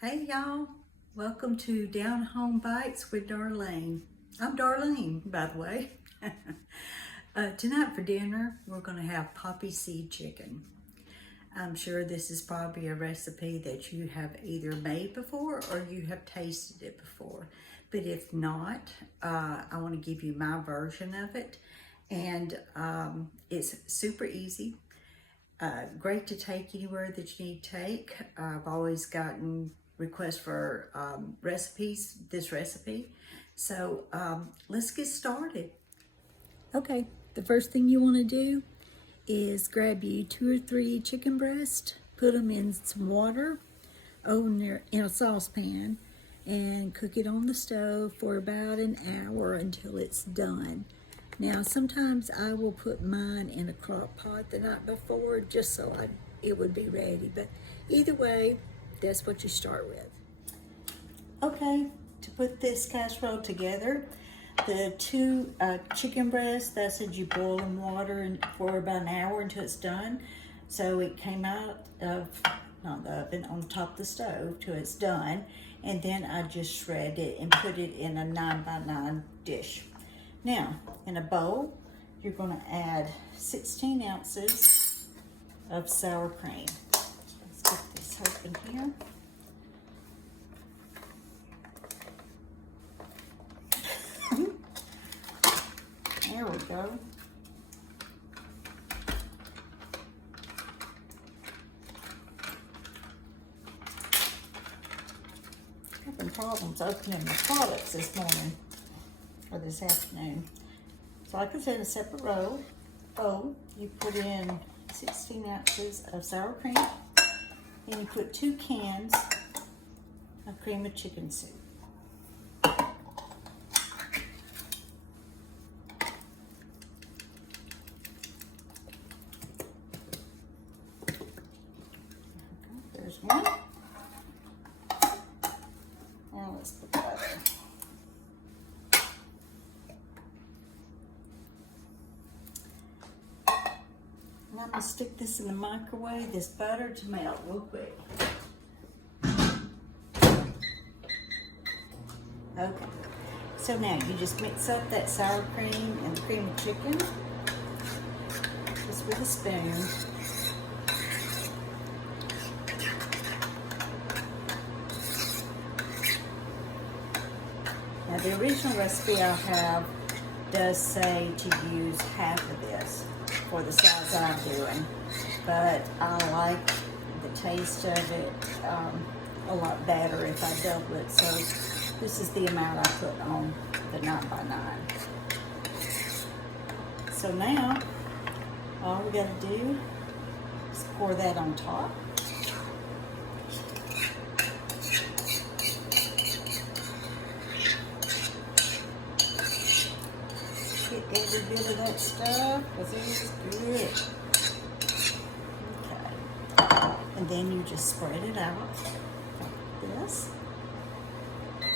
Hey y'all, welcome to Down Home Bites with Darlene. I'm Darlene, by the way. Tonight for dinner, we're going to have poppy seed chicken. I'm sure this is probably a recipe that you have either made before or you have tasted it before. But if not, I want to give you my version of it. And it's super easy. Great to take anywhere that you need to take. I've always gotten requests for this recipe. So let's get started. Okay, the first thing you want to do is grab you 2 or 3 chicken breasts, put them in some water in a saucepan, and cook it on the stove for about an hour until it's done. Now, sometimes I will put mine in a crock pot the night before just so it would be ready. But either way, that's what you start with. Okay, to put this casserole together, the 2 chicken breasts, that said you boil in water for about an hour until it's done. So it came out of, not the oven, on top of the stove till it's done. And then I just shred it and put it in a 9x9 dish. Now, in a bowl, you're going to add 16 ounces of sour cream. Let's get this open here. There we go. Having problems opening the products this morning. Or this afternoon. So like I said, in a separate bowl, you put in 16 ounces of sour cream. Then you put 2 cans of cream of chicken soup. There's one. Now let's put butter. I'm going to stick this in the microwave, this butter, to melt real quick. Okay, so now you just mix up that sour cream and the cream of chicken, just with a spoon. Now the original recipe I have does say to use half of this for the size I'm doing, but I like the taste of it a lot better if I double it. So this is the amount I put on the 9x9. So now all we got to do is pour that on top. Get every bit of that stuff because it is good. Okay. And then you just spread it out like this.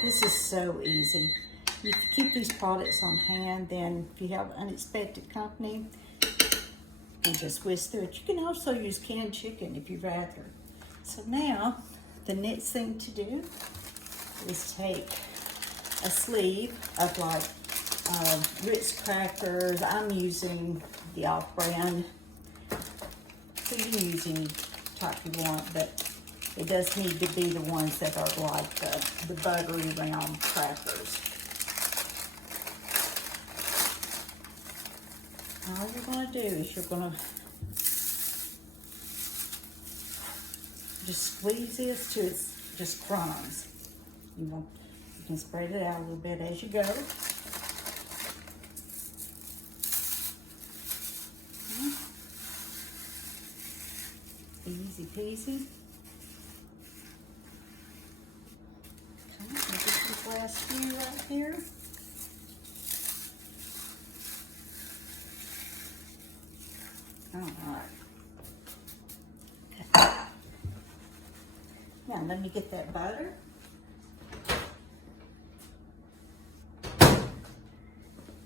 This is so easy. If you keep these products on hand, then if you have unexpected company, you just whisk through it. You can also use canned chicken if you'd rather. So now, the next thing to do is take a sleeve of like Ritz crackers. I'm using the off-brand. So you can use any type you want, but it does need to be the ones that are like the buttery round crackers. All you're going to do is you're going to just squeeze this till it's just crumbs. You can spread it out a little bit as you go. Easy peasy. Okay, and just these last few right here. All right. Okay. Now let me get that butter.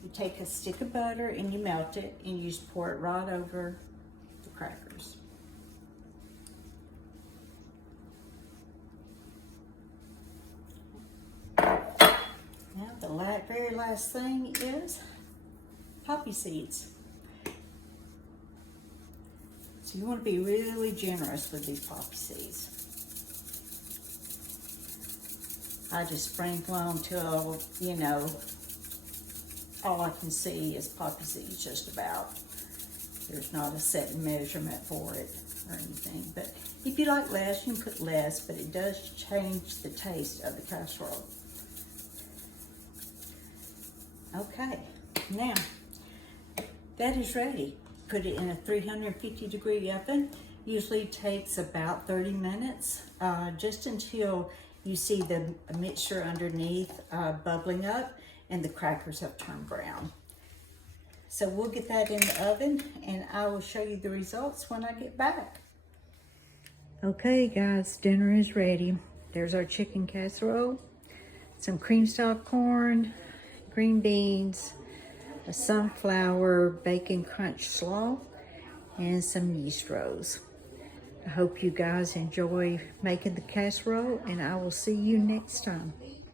You take a stick of butter and you melt it and you just pour it right over the crackers. that very last thing is poppy seeds. So you want to be really generous with these poppy seeds. I just sprinkle them till, you know, all I can see is poppy seeds just about. There's not a set measurement for it or anything. But if you like less, you can put less, but it does change the taste of the casserole. Okay, now that is ready. Put it in a 350-degree oven. Usually takes about 30 minutes, just until you see the mixture underneath bubbling up and the crackers have turned brown. So we'll get that in the oven and I will show you the results when I get back. Okay guys, dinner is ready. There's our chicken casserole, some cream style corn, green beans, a sunflower bacon crunch slaw, and some yeast rolls. I hope you guys enjoy making the casserole and I will see you next time.